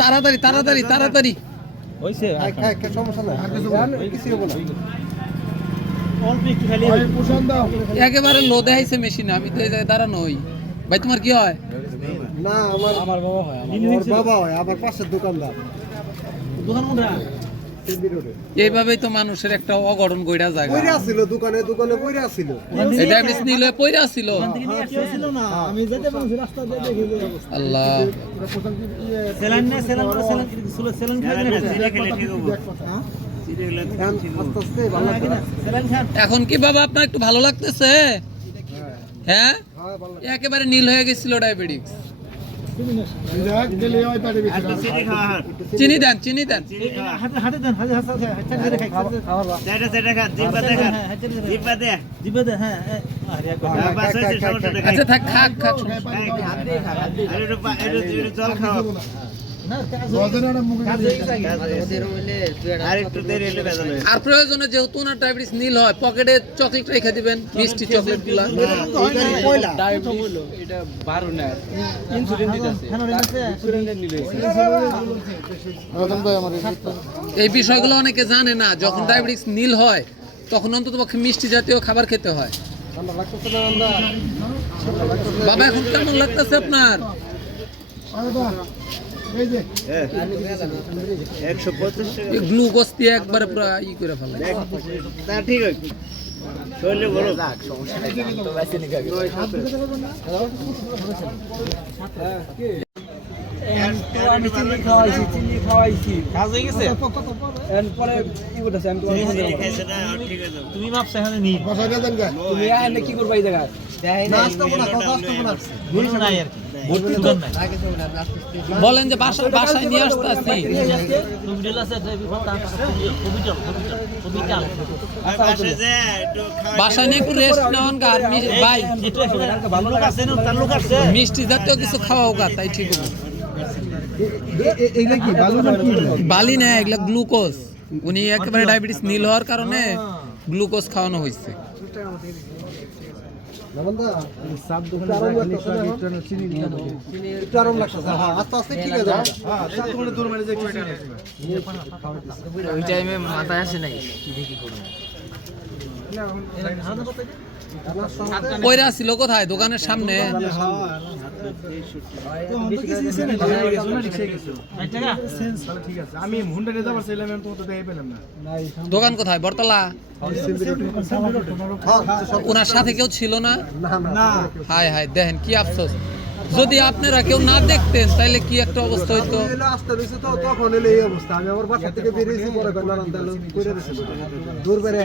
তাড়াতাড়ি তাড়াতাড়ি তাড়াতাড়ি হইছে সমস্যা নাই কিছু হবে না একেবারে লো দেখাইছে মেশিন আমি তো এই জায়গায় দাঁড়ানো হই ভাই তোমার কি হয় না আমার বাবা হয় আমার পাশের দোকানদার এইভাবেই তো মানুষের একটা অঘটন গইড়া যায় পয়রা ছিল দোকানে পয়রা ছিল এই ডায়াবেটিস নিলে পয়রা ছিল ছিল না আমি যেতে বলছি রাস্তা দিয়ে দেখি আল্লাহ সেলান না সেলান করে সেলান খাই না আস্তে ভালো লাগে না সেলান খান এখন কি বাবা আপনার একটু ভালো লাগতেছে হ্যাঁ একেবারে নীল হয়ে গেছিল ডায়াবেটিস চিনি দেন হাতে দেন হাতে ধরে খাই জিব্বা দে হ্যাঁ আচ্ছা থাক খাক খাক জল খাও আর প্রয়োজনে যেহেতু না ডায়াবেটিস নীল হয় পকেটে চকলেট রেখে দিবেন মিষ্টি চকলেট গুলা এই বিষয়গুলো অনেকে জানে না যখন ডায়াবেটিস নীল হয় তখন অন্তত পক্ষে মিষ্টি জাতীয় খাবার খেতে হয় বাবা এখন কেমন লাগতেছে আপনার গ্লুকোজ দিয়ে একবারে পুরো ই করে ফেলে ঠিক আছে শরীরে বলো তুমি মাপছে তুমি কি করবা এই জায়গা বলেন যে বাসায় নিয়ে আসতেছি বাসায় নিয়ে একটু রেস্ট নেওয়ান গা ভাই মিষ্টি জাতীয় কিছু খাওয়াও গা তাই ঠিক হবে বালি না এগুলা গ্লুকোজ উনি একেবারে ডায়াবেটিস নীল হওয়ার কারণে গ্লুকোজ খাওয়ানো হয়েছে মাথায় আসে নাই কইরা ছিল কোথায় দোকানের সামনে দোকান কোথায় বরতলা ওনার সাথে কেউ ছিল না হায় হায় দেখেন কি আফসোস যদি আপনারা কেউ না দেখতেন তাহলে কি একটা অবস্থা হইতো তখন এলে এই অবস্থা আমি আমার বাসা থেকে বেরিয়েছি পরে দূর বেড়ে